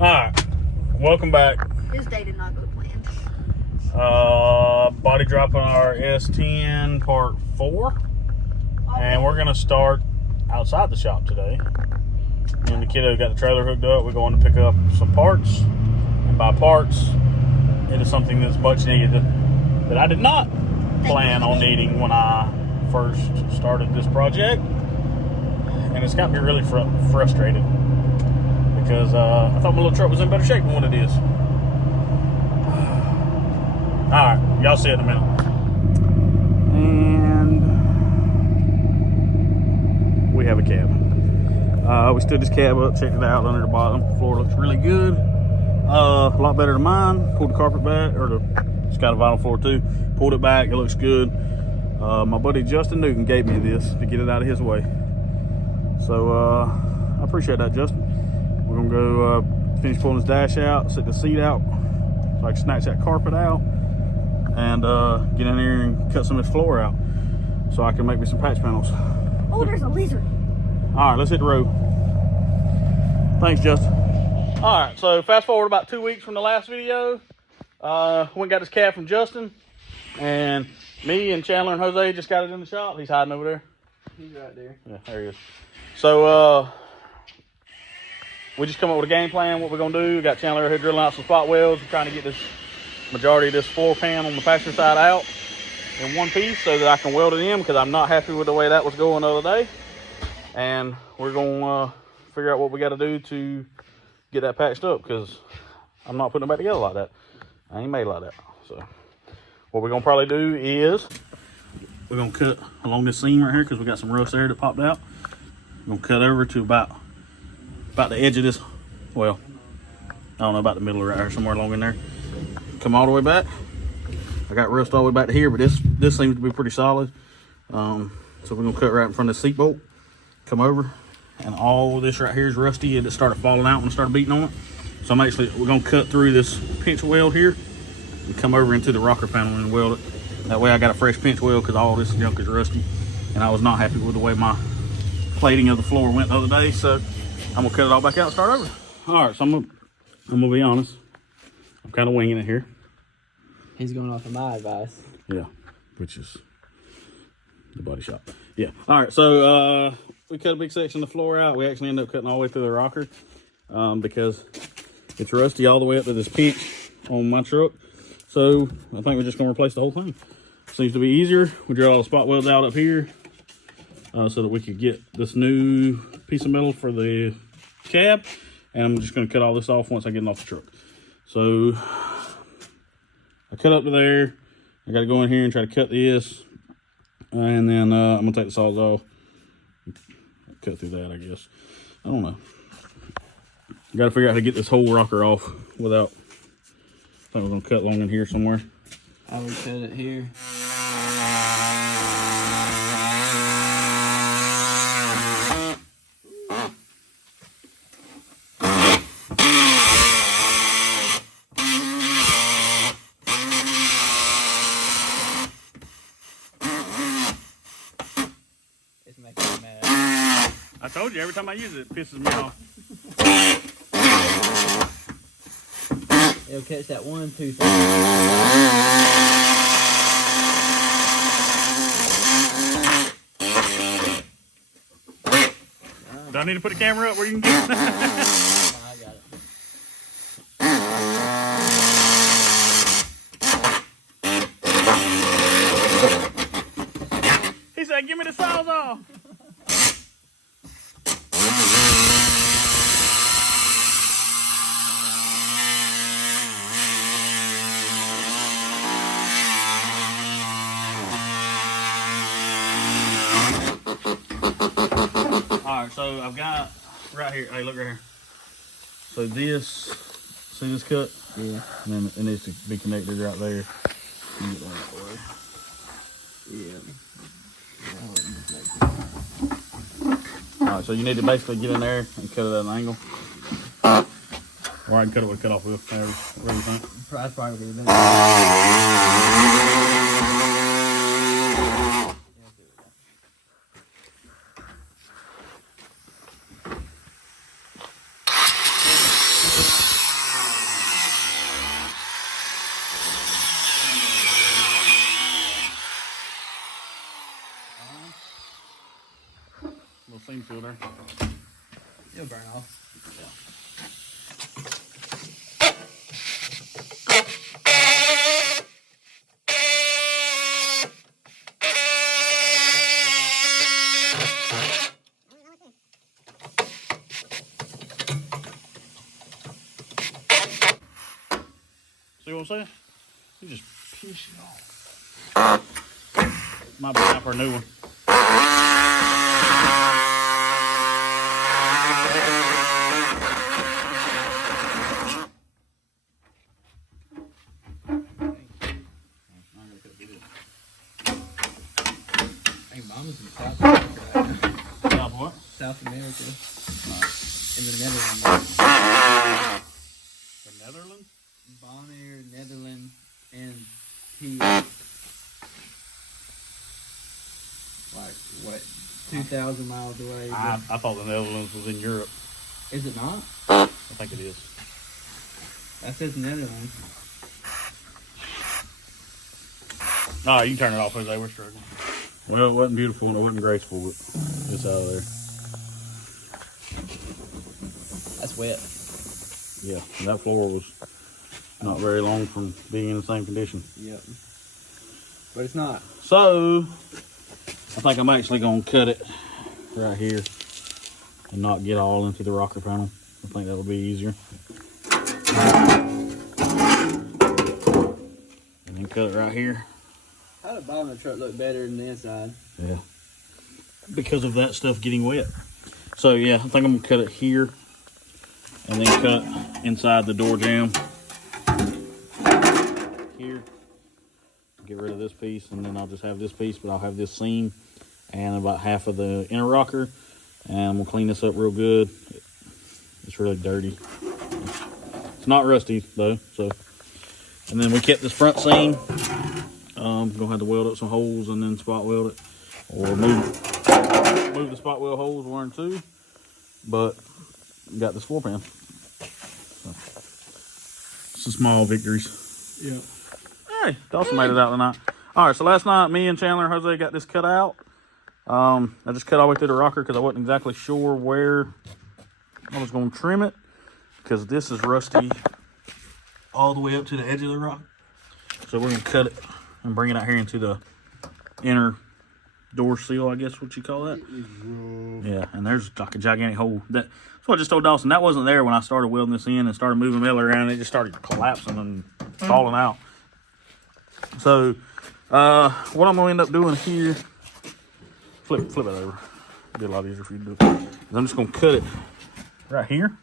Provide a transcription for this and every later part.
Alright, welcome back. This day did not go planned. Body dropping our S10 part 4. And we're going to start outside the shop today. And the kiddo got the trailer hooked up. We're going to pick up some parts. And by parts, it is something that's much needed that I did not plan on needing when I first started this project. And it's got me really frustrated. Because I thought my little truck was in better shape than what it is. Alright, y'all see it in a minute. And we have a cab. We stood this cab up, checked it out under the bottom. The floor looks really good. A lot better than mine. Pulled the carpet back, it's got a vinyl floor too. Pulled it back, it looks good. My buddy Justin Newton gave me this to get it out of his way. So I appreciate that, Justin. We're gonna go finish pulling this dash out, set the seat out so I can snatch that carpet out and get in here and cut some of this floor out so I can make me some patch panels. Oh, there's a lizard. All right, let's hit the road. Thanks, Justin. All right, so fast forward about 2 weeks from the last video. We got this cab from Justin, and me and Chandler and Jose just got it in the shop. He's hiding over there. He's right there. Yeah, there he is. So we just come up with a game plan, what we're gonna do. We got Chandler here drilling out some spot welds. We're trying to get this majority of this floor pan on the passenger side out in one piece so that I can weld it in, because I'm not happy with the way that was going the other day. And we're gonna figure out what we gotta do to get that patched up, because I'm not putting it back together like that. I ain't made like that. So what we're gonna probably do is we're gonna cut along this seam right here, because we got some rust there that popped out. We're gonna cut over to about the edge of this, well, I don't know, about the middle right here, somewhere along in there. Come all the way back. I got rust all the way back to here, but this seems to be pretty solid. So we're gonna cut right in front of the seat bolt. Come over, and all this right here is rusty, and it started falling out when I started beating on it. So we're gonna cut through this pinch weld here and come over into the rocker panel and weld it. That way I got a fresh pinch weld, because all this junk is rusty, and I was not happy with the way my plating of the floor went the other day. So I'm gonna cut it all back out and start over. All right, so I'm gonna be honest. I'm kind of winging it here. He's going off of my advice. Yeah, which is the body shop. Yeah. All right, so we cut a big section of the floor out. We actually ended up cutting all the way through the rocker because it's rusty all the way up to this pitch on my truck. So I think we're just gonna replace the whole thing. Seems to be easier. We drill all the spot welds out up here so that we could get this new piece of metal for the cab. And I'm just gonna cut all this off once I get it off the truck. So I cut up to there. I gotta go in here and try to cut this. And then I'm gonna take the saws off. Cut through that, I guess. I don't know. Gotta figure out how to get this whole rocker off without, I think we're gonna cut along in here somewhere. I would cut it here. I told you, every time I use it, it pisses me off. It'll catch that 1 tooth. Do I need to put the camera up where you can get it? I got it. He said, give me the saws off. Alright, so I've got right here, hey, look right here. So this, see this cut? Yeah. And then it needs to be connected right there. Yeah. Alright, so you need to basically get in there and cut it at an angle. Or I can cut it with a cut-off wheel, whatever you think. That's probably the best. still there? It'll burn off. See what I'm saying? You just piss it off. Might be time for a new one. Hey, Mama's in South America right now. Stop what? South America. In the Netherlands. The Netherlands? Bonaire, Netherlands, and he like what 2,000 miles away. I thought the Netherlands was in Europe. Is it not? I think it is. That says Netherlands. No, you can turn it off, Jose. We're struggling. Well, it wasn't beautiful and it wasn't graceful, but it's out of there. That's wet. Yeah, and that floor was not very long from being in the same condition. Yep. But it's not. So, I think I'm actually going to cut it right here and not get all into the rocker panel. I think that'll be easier. And then cut it right here. How did the bottom of the truck look better than the inside? Yeah. Because of that stuff getting wet. So, yeah, I think I'm going to cut it here and then cut inside the door jamb here. Get rid of this piece, and then I'll just have this piece, but I'll have this seam and about half of the inner rocker, and I'm gonna clean this up real good. It's really dirty. It's not rusty though, so. And then we kept this front seam. Gonna have to weld up some holes and then spot weld it, or move the spot weld holes 1 and 2. But we got this floor pan. So, some small victories. Yeah. Hey, Dawson made it out tonight. All right, so last night, me and Chandler and Jose got this cut out. I just cut all the way through the rocker because I wasn't exactly sure where I was going to trim it, because this is rusty all the way up to the edge of the rock. So we're going to cut it and bring it out here into the inner door seal, I guess what you call that. Yeah, and there's like a gigantic hole. That's what I just told Dawson. That wasn't there when I started welding this in and started moving metal around. It just started collapsing and falling out. So, what I'm going to end up doing here, flip it over. It'll be a lot easier for you to do it. I'm just going to cut it right here.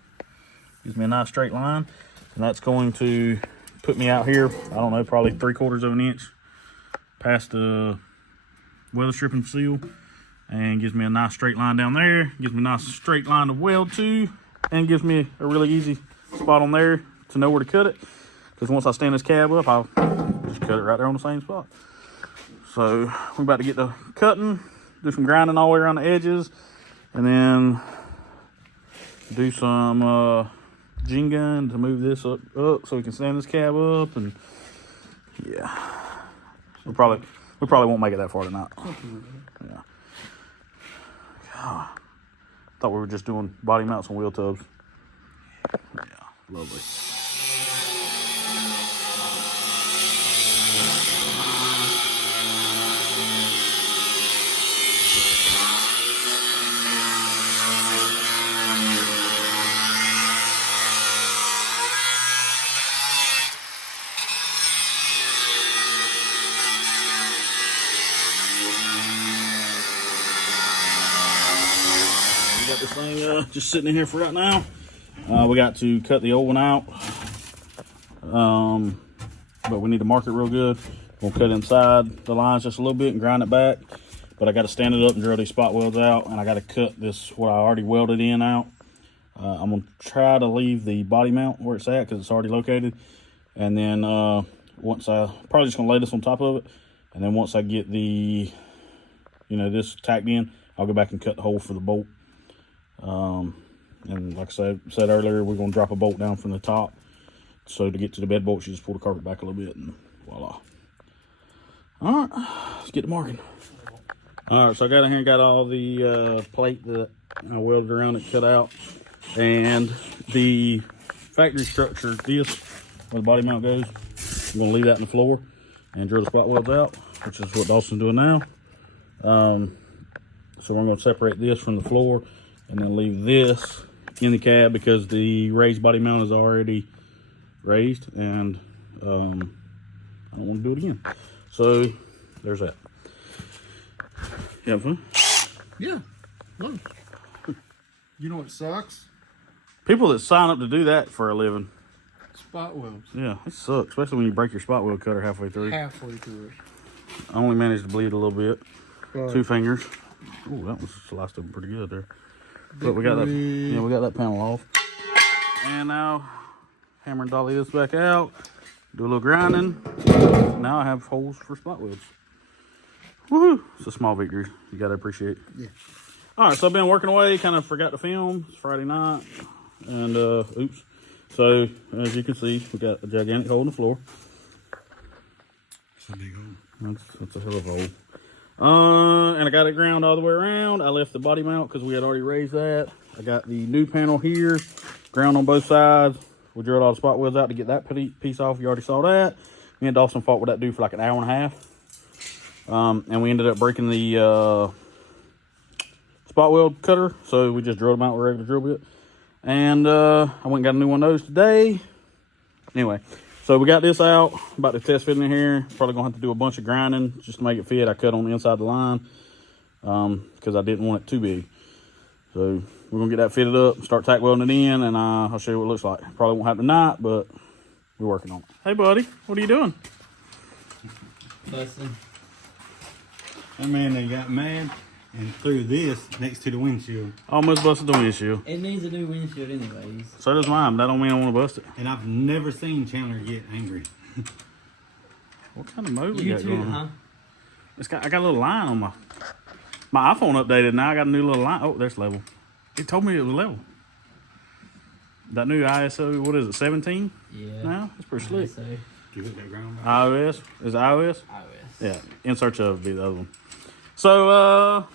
Gives me a nice straight line. And that's going to put me out here, I don't know, probably 3/4 of an inch past the weather stripping seal. And gives me a nice straight line down there. Gives me a nice straight line to weld to. And gives me a really easy spot on there to know where to cut it. Because once I stand this cab up, I'll just cut it right there on the same spot. So we're about to get to cutting, do some grinding all the way around the edges, and then do some G-gun to move this up so we can stand this cab up. And yeah, we probably won't make it that far tonight. Yeah. God, thought we were just doing body mounts on wheel tubs. Yeah, lovely. Got this thing just sitting in here for right now. We got to cut the old one out, but we need to mark it real good. We'll cut inside the lines just a little bit and grind it back, but I got to stand it up and drill these spot welds out, and I got to cut this, what I already welded in, out. I'm going to try to leave the body mount where it's at because it's already located, and then once probably just going to lay this on top of it, and then once I get the, this tacked in, I'll go back and cut the hole for the bolt. And like I said earlier, we're going to drop a bolt down from the top. So to get to the bed bolt, you just pull the carpet back a little bit and voila. All right, let's get to marking. All right, so I got in here and got all the plate that I welded around it cut out. And the factory structure, this, where the body mount goes, I'm gonna leave that in the floor and drill the spot welds out, which is what Dawson's doing now. So we're gonna separate this from the floor and then leave this in the cab because the raised body mount is already raised, and I don't want to do it again. So there's that. You having fun? Yeah. Look. You know what sucks? People that sign up to do that for a living. Spot welds. Yeah, it sucks, especially when you break your spot weld cutter halfway through. Halfway through it. I only managed to bleed a little bit. Right. 2 fingers. Oh, that was sliced up pretty good there. But we got that. Yeah, we got that panel off. And now hammer and dolly this back out. Do a little grinding. Now I have holes for spot welds. Woohoo! It's a small victory. You gotta appreciate. Yeah. All right, so I've been working away. Kind of forgot to film. It's Friday night, and oops. So as you can see, we got a gigantic hole in the floor. It's a big hole. That's a hell of a hole. And I got it ground all the way around. I left the body mount because we had already raised that. I got the new panel here, ground on both sides. We drilled all the spot welds out to get that piece off. You already saw that. Me and Dawson fought with that dude for like an hour and a half. And we ended up breaking the spot weld cutter, so we just drilled them out with a regular drill bit. And I went and got a new one of those today. Anyway, so we got this out, about to test fit in here. Probably gonna have to do a bunch of grinding just to make it fit. I cut on the inside of the line because I didn't want it too big. So we're gonna get that fitted up, start tack welding it in, and I'll show you what it looks like. Probably won't happen tonight, but we're working on it. Hey buddy, what are you doing? Busting. That man they got mad and threw this next to the windshield. Almost busted the windshield. It needs a new windshield anyways. So does mine. That don't mean I want to bust it. And I've never seen Chandler get angry. What kind of mode we You got too, going on? huh? I got a little line on my iPhone updated now. I got a new little line. Oh, there's level. It told me it was level. That new ISO, what is it, 17? Yeah. Now? It's pretty slick. So, Give it that ground. iOS? Is it iOS? iOS. Yeah. In search of would be the other one. So,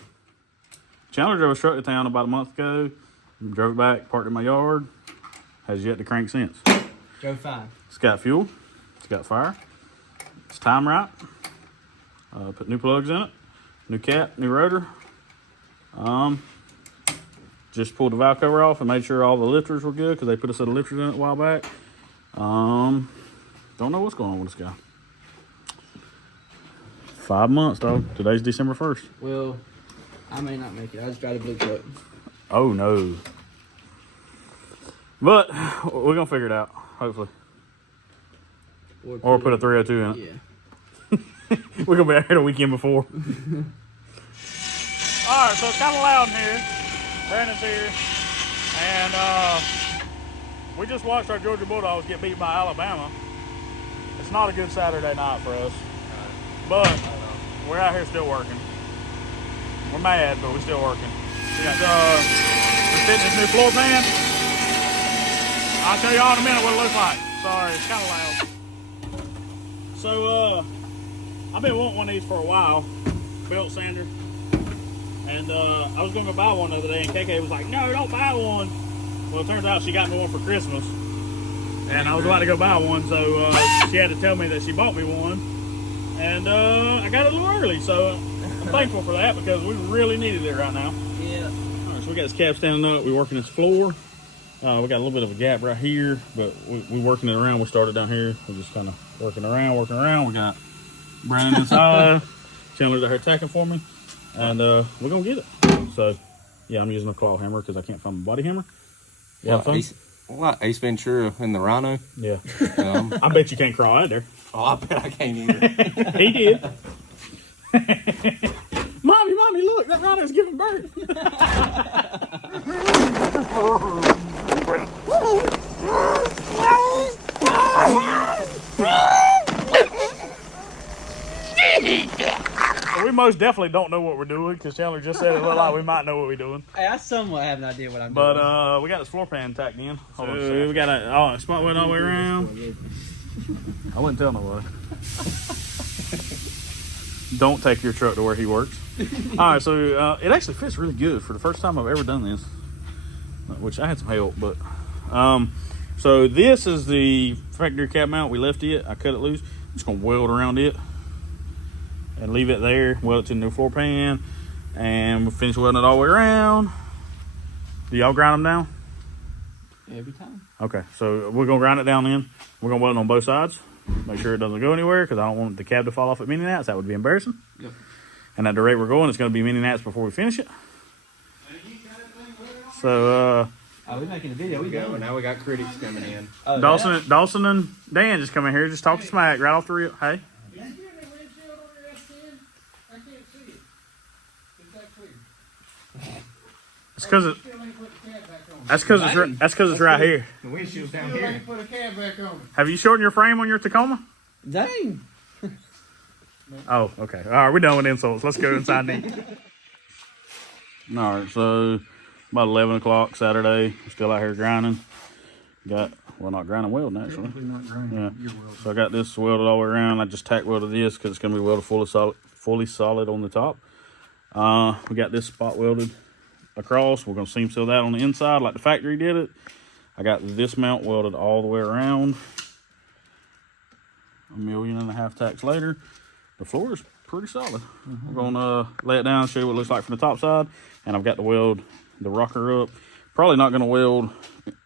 Chandler drove a truck to town about a month ago. Drove it back, parked in my yard. Has yet to crank since. Drove 5. It's got fuel. It's got fire. It's time right. Put new plugs in it. New cap, new rotor. Just pulled the valve cover off and made sure all the lifters were good because they put a set of lifters in it a while back. Don't know what's going on with this guy. 5 months, dog. Today's December 1st. Well, I may not make it. I just drive a blue truck. Oh, no. But we're going to figure it out, hopefully. Or put a 302 in it. Yeah. We're going to be out here the weekend before. All right, so it's kind of loud in here. Brandon's here. And we just watched our Georgia Bulldogs get beat by Alabama. It's not a good Saturday night for us. But we're out here still working. We're mad, but we're still working. We got we're fitting this new floor pan. I'll tell you all in a minute what it looks like. Sorry, it's kind of loud. So I've been wanting one of these for a while. Belt sander. And I was going to buy one the other day, and KK was like, no, don't buy one. Well, it turns out she got me one for Christmas. And I was about to go buy one, so she had to tell me that she bought me one. And I got it a little early, so I'm thankful for that because we really needed it right now. Yeah. All right, so we got this cab standing up. We're working this floor. We got a little bit of a gap right here, but we're working it around. We started down here. We're just kind of working around. We got Brandon inside. Chandler's out here tacking for me. And we're going to get it. So, yeah, I'm using a claw hammer because I can't find my body hammer. Yeah, Ace Ventura and the Rhino? Yeah. I bet you can't crawl out there. Oh, I bet I can't either. He did. Mommy, look, that rhino's giving birth. We most definitely don't know what we're doing because Chandler just said it looked like we might know what we're doing. Hey, I somewhat have an idea what I'm doing. But we got this floor pan tacked in. Hold on a second. We got a spot weld all the way around. I wouldn't tell nobody. Don't take your truck to where he works. All right, so it actually fits really good for the first time I've ever done this, which I had some help, but so this is the factory cab mount. We left it. I cut it loose. I'm just gonna weld around it and leave it there. Weld it to the new floor pan, and we'll finish welding it all the way around. Do y'all grind them down? Every time. Okay, so we're gonna grind it down then. We're gonna weld it on both sides. Make sure it doesn't go anywhere because I don't want the cab to fall off at mini nats. That would be embarrassing. Yep. And at the rate we're going, it's gonna be mini nats before we finish it. So Oh, we making a video. We Go. going. Now we got critics coming in. Oh, Dawson and Dan just come in here, just talk smack right off the reel. Hey. It's because it's right here. The windshield's down here. Have you shortened your frame on your Tacoma? Dang. Oh, okay. All right, we're done with insults. Let's go inside and eat. All right, so about 11 o'clock Saturday. We're still out here grinding. Well, not grinding, welding actually. Yeah. So I got this welded all the way around. I just tack welded this because it's going to be welded fully solid on the top. We got this spot welded across. We're going to seam seal that on the inside like the factory did it. I got this mount welded all the way around. 1.5 million tacks later, the floor is pretty solid. We're going to lay it down and show you what it looks like from the top side. And I've got to weld the rocker up. Probably not going to weld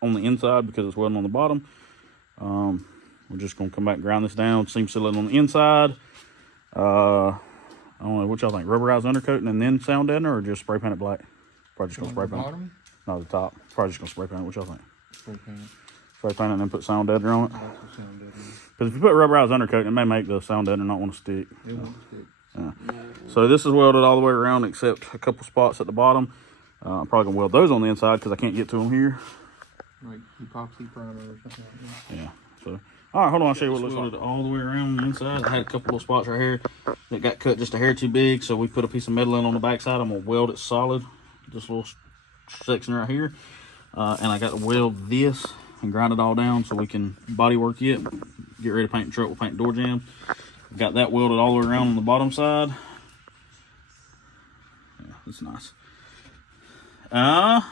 on the inside because it's welding on the bottom. We're just going to come back and grind this down, seam seal it on the inside. I don't know what y'all think, rubberized undercoating and then sound deadener, or just spray paint it black? Probably just going to spray paint it. Bottom? No, the top. Probably just going to spray paint it. What y'all think? Spray paint. Spray paint it and then put sound deadener on it. That's what sound deadener. Because if you put rubberized undercoating, it may make the sound deadener not want to stick. It won't stick. Yeah. So this is welded all the way around except a couple spots at the bottom. I'm probably going to weld those on the inside because I can't get to them here. Like epoxy primer or something like that. Yeah. So, all right, hold on. I'll show you what it looks like all the way around the inside. I had a couple little spots right here that got cut just a hair too big, so we put a piece of metal in on the back side. I'm going to weld it solid, this little section right here. And I got to weld this and grind it all down so we can body work it, get ready to paint the truck. We'll paint door jambs. Got that welded all the way around on the bottom side. Yeah, that's nice. And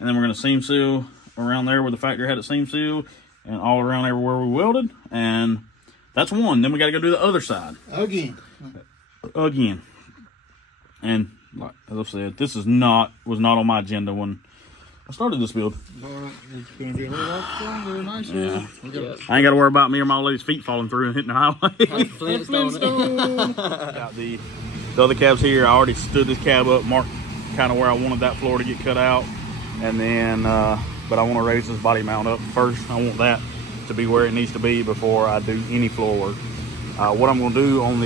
then we're going to seam seal around there where the factory had it seam sealed and all around everywhere we welded. And that's one. Then we got to go do the other side. Again. And like as I've said, this was not on my agenda when I started this build. But it's going to be a whole lot stronger, nicer. Yeah. Yep. I ain't got to worry about me or my old lady's feet falling through and hitting the highway. Flintstone. Got the other cabs here. I already stood this cab up, marked kind of where I wanted that floor to get cut out. And then, but I want to raise this body mount up first. I want that to be where it needs to be before I do any floor work. What I'm going to do on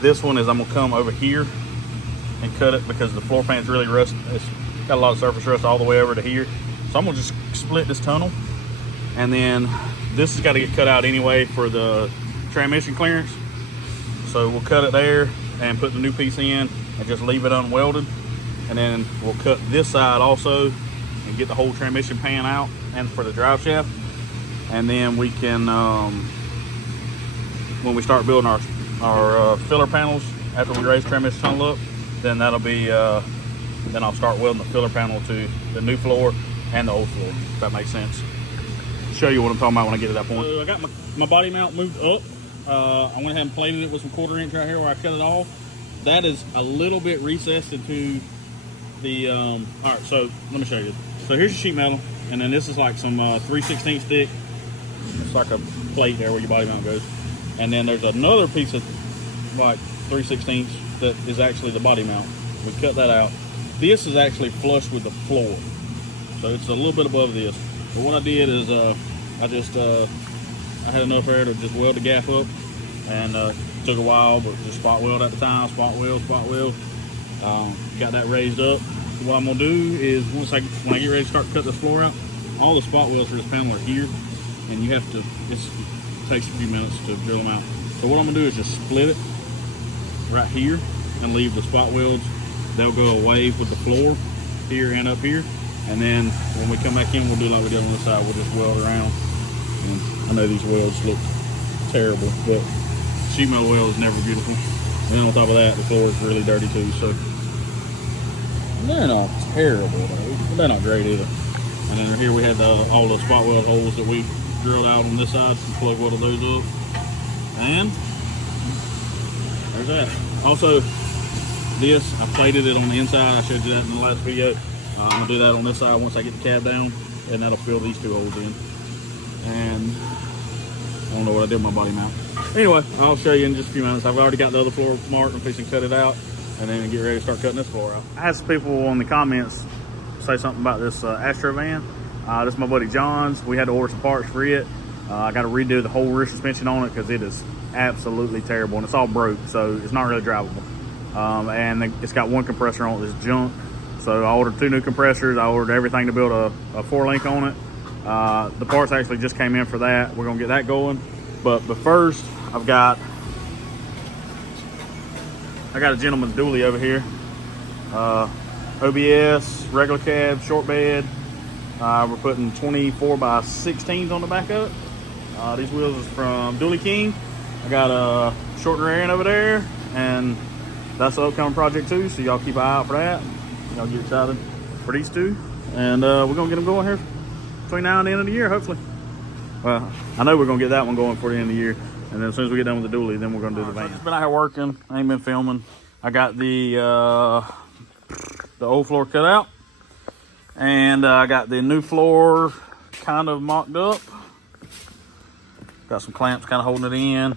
this one is I'm going to come over here and cut it because the floor pan's really rusted. It's got a lot of surface rust all the way over to here. So I'm going to just split this tunnel. And then this has got to get cut out anyway for the transmission clearance. So we'll cut it there and put the new piece in and just leave it unwelded. And then we'll cut this side also and get the whole transmission pan out and for the drive shaft. And then we can, when we start building our filler panels after we raise the transmission tunnel up, then that'll be, then I'll start welding the filler panel to the new floor and the old floor, if that makes sense. Show you what I'm talking about when I get to that point. So I got my body mount moved up. I went ahead and plated it with some 1/4 inch right here where I cut it off. That is a little bit recessed into the, all right, so let me show you. So here's your sheet metal, and then this is like some 3/16 thick. It's like a plate there where your body mount goes. And then there's another piece of like 3/16 that is actually the body mount. We cut that out. This is actually flush with the floor. So it's a little bit above this. But what I did is I had enough air to just weld the gap up, and took a while, but just spot weld at the time, spot weld. Got that raised up. So what I'm gonna do is when I get ready to start cutting this floor out, all the spot welds for this panel are here, and you have to, it takes a few minutes to drill them out. So what I'm gonna do is just split it right here and leave the spot welds. They'll go away with the floor here and up here. And then when we come back in, we'll do like we did on this side. We'll just weld around. And I know these welds look terrible, but sheet metal weld is never beautiful. And then on top of that, the floor is really dirty too. So they're not terrible though, but they're not great either. And then here we had all the spot weld holes that we drilled out on this side and plug welded those up. And there's that. Also, this, I plated it on the inside. I showed you that in the last video. I'm gonna do that on this side once I get the cab down, and that'll fill these two holes in. And I don't know what I did with my body mount. Anyway, I'll show you in just a few minutes. I've already got the other floor marked. I'm fixing to cut it out and then get ready to start cutting this floor out. I had some people in the comments say something about this Astro van. This is my buddy John's. We had to order some parts for it. I got to redo the whole rear suspension on it because it is absolutely terrible and it's all broke, so it's not really drivable. And it's got one compressor on it that's junk. So I ordered 2 new compressors. I ordered everything to build a 4-link on it. The parts actually just came in for that. We're gonna get that going. But first, I got a gentleman's dually over here. OBS, regular cab, short bed. We're putting 24 by 16s on the back of it. These wheels is from Dually King. I got a short rear end over there, and that's the upcoming project too. So y'all keep an eye out for that. Y'all get excited for these two, and we're gonna get them going here between now and the end of the year, hopefully. Well, I know we're gonna get that one going for the end of the year, and then as soon as we get done with the dually, then we're gonna do the van. I've been out here working. I ain't been filming. I got the old floor cut out, and I got the new floor kind of mocked up. Got some clamps kind of holding it in.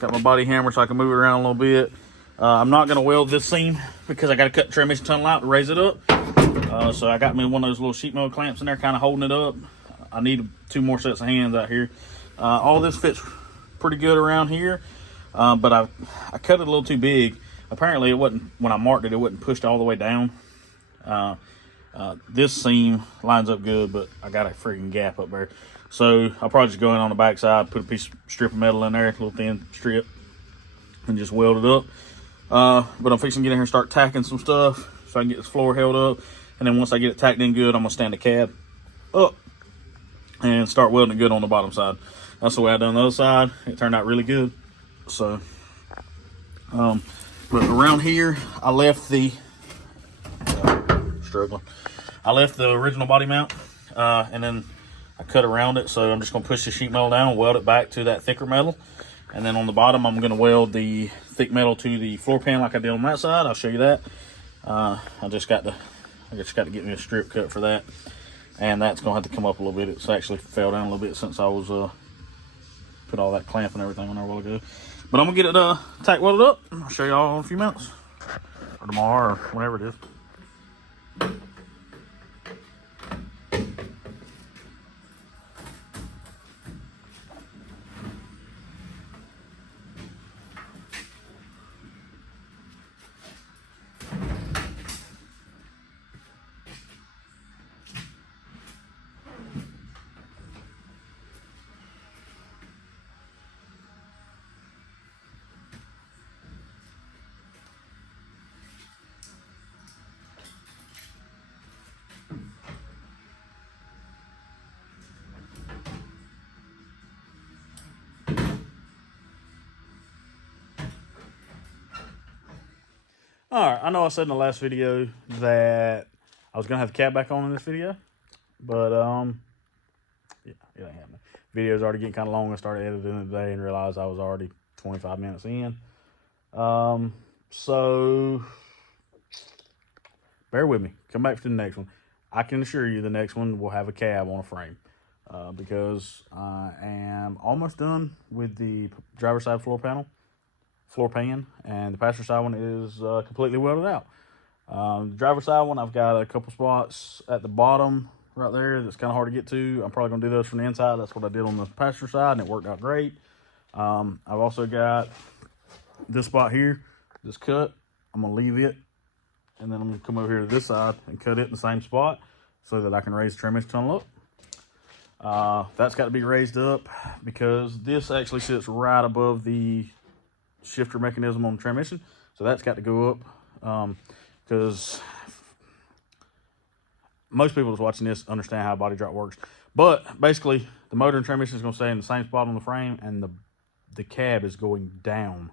Got my body hammer so I can move it around a little bit. I'm not gonna weld this seam because I got to cut the transmission tunnel out to raise it up. So I got me one of those little sheet metal clamps in there, kind of holding it up. I need 2 more sets of hands out here. All this fits pretty good around here, but I cut it a little too big. Apparently it wasn't, when I marked it, it wasn't pushed all the way down. This seam lines up good, but I got a freaking gap up there. So I'll probably just go in on the back side, put a strip of metal in there, a little thin strip, and just weld it up. But I'm fixing to get in here and start tacking some stuff so I can get this floor held up. And then once I get it tacked in good, I'm gonna stand the cab up and start welding it good on the bottom side. That's the way I done the other side. It turned out really good. So, but around here, I left the, struggling. I left the original body mount, and then I cut around it. So I'm just gonna push the sheet metal down, weld it back to that thicker metal. And then on the bottom, I'm gonna weld the thick metal to the floor pan like I did on that side. I'll show you that. I just got to get me a strip cut for that. And that's gonna have to come up a little bit. It's actually fell down a little bit since I was put all that clamp and everything on there a while ago. But I'm gonna get it tack welded up. I'll show y'all in a few minutes, or tomorrow, or whenever it is. All right, I know I said in the last video that I was gonna have the cab back on in this video, but yeah, it ain't happening. Video's already getting kind of long. I started editing it today and realized I was already 25 minutes in. So bear with me. Come back to the next one. I can assure you the next one will have a cab on a frame, because I am almost done with the driver's side floor pan, and the passenger side one is completely welded out. The driver's side one, I've got a couple spots at the bottom right there that's kind of hard to get to. I'm probably gonna do those from the inside. That's what I did on the passenger side, and it worked out great. I've also got this spot here that's cut. I'm gonna leave it, and then I'm gonna come over here to this side and cut it in the same spot so that I can raise the transmission tunnel up. That's got to be raised up because this actually sits right above the shifter mechanism on the transmission, so that's got to go up, because most people that's watching this understand how a body drop works. But basically, the motor and transmission is going to stay in the same spot on the frame, and the the cab is going down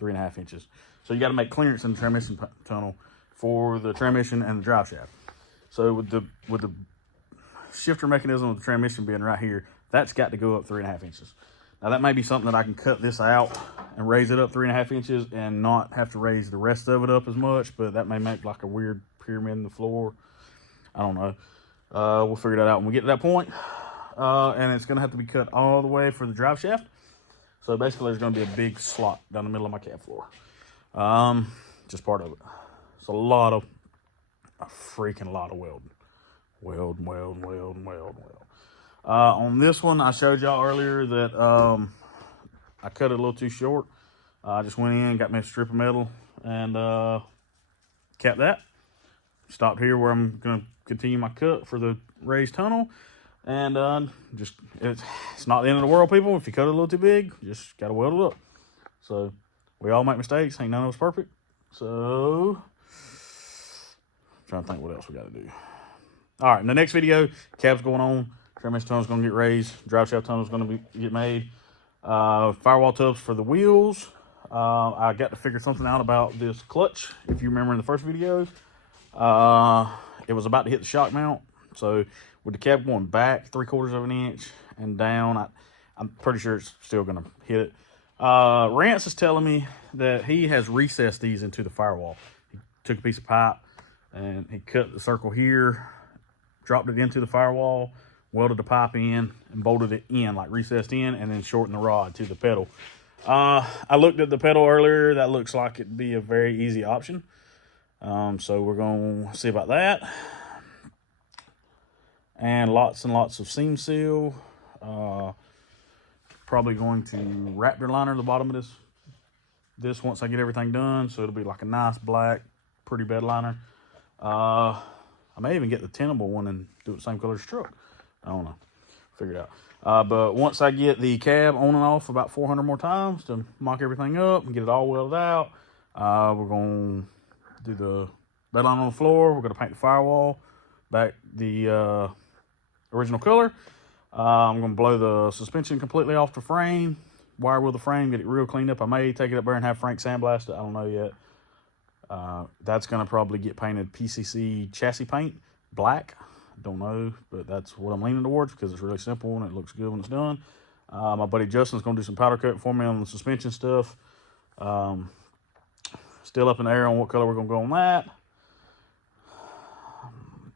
3.5 inches. So you got to make clearance in the transmission tunnel for the transmission and the drive shaft. So with the shifter mechanism of the transmission being right here, that's got to go up 3.5 inches. Now that may be something that I can cut this out and raise it up 3.5 inches and not have to raise the rest of it up as much, but that may make like a weird pyramid in the floor. I don't know. We'll figure that out when we get to that point. And it's gonna have to be cut all the way for the drive shaft. So basically there's gonna be a big slot down the middle of my cab floor. Just part of it. It's a freaking lot of welding. Weld. On this one, I showed y'all earlier that I cut it a little too short. I just went in, got me a strip of metal, and capped that. Stopped here where I'm going to continue my cut for the raised tunnel. And it's not the end of the world, people. If you cut it a little too big, just got to weld it up. So we all make mistakes. Ain't none of us perfect. So I'm trying to think what else we got to do. All right, in the next video, cab's going on. Transmission tunnel's going to get raised. Drive shaft tunnel's going to get made. Firewall tubs for the wheels. I got to figure something out about this clutch. If you remember in the first video, it was about to hit the shock mount. So with the cab going back 3/4 of an inch and down, I'm pretty sure it's still going to hit it. Rance is telling me that he has recessed these into the firewall. He took a piece of pipe and he cut the circle here, dropped it into the firewall, welded the pipe in, and bolted it in, like recessed in, and then shortened the rod to the pedal. I looked at the pedal earlier. That looks like it'd be a very easy option. So we're going to see about that. And lots of seam seal. Probably going to Raptor liner the bottom of this once I get everything done. So it'll be like a nice black, pretty bed liner. I may even get the tenable one and do it the same color as the truck. I don't know. Figure it out. But once I get the cab on and off about 400 more times to mock everything up and get it all welded out, we're going to do the bed line on the floor. We're going to paint the firewall back the original color. I'm going to blow the suspension completely off the frame, wire wheel the frame, get it real cleaned up. I may take it up there and have Frank sandblast it. I don't know yet. That's going to probably get painted PCC chassis paint, black. Don't know, but that's what I'm leaning towards because it's really simple and it looks good when it's done. My buddy Justin's going to do some powder coat for me on the suspension stuff. Still up in the air on what color we're going to go on that.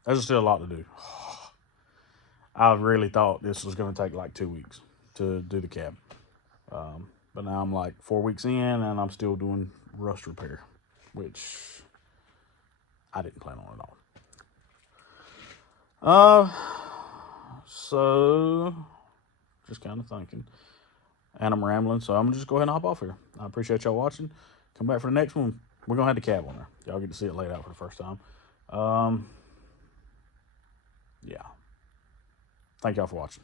There's still a lot to do. I really thought this was going to take like 2 weeks to do the cab. But now I'm like 4 weeks in and I'm still doing rust repair, which I didn't plan on at all. So just kind of thinking, and I'm rambling, so I'm gonna just go ahead and hop off here. I appreciate y'all watching. Come back for the next one. We're gonna have the cab on there. Y'all get to see it laid out for the first time. Yeah. Thank y'all for watching.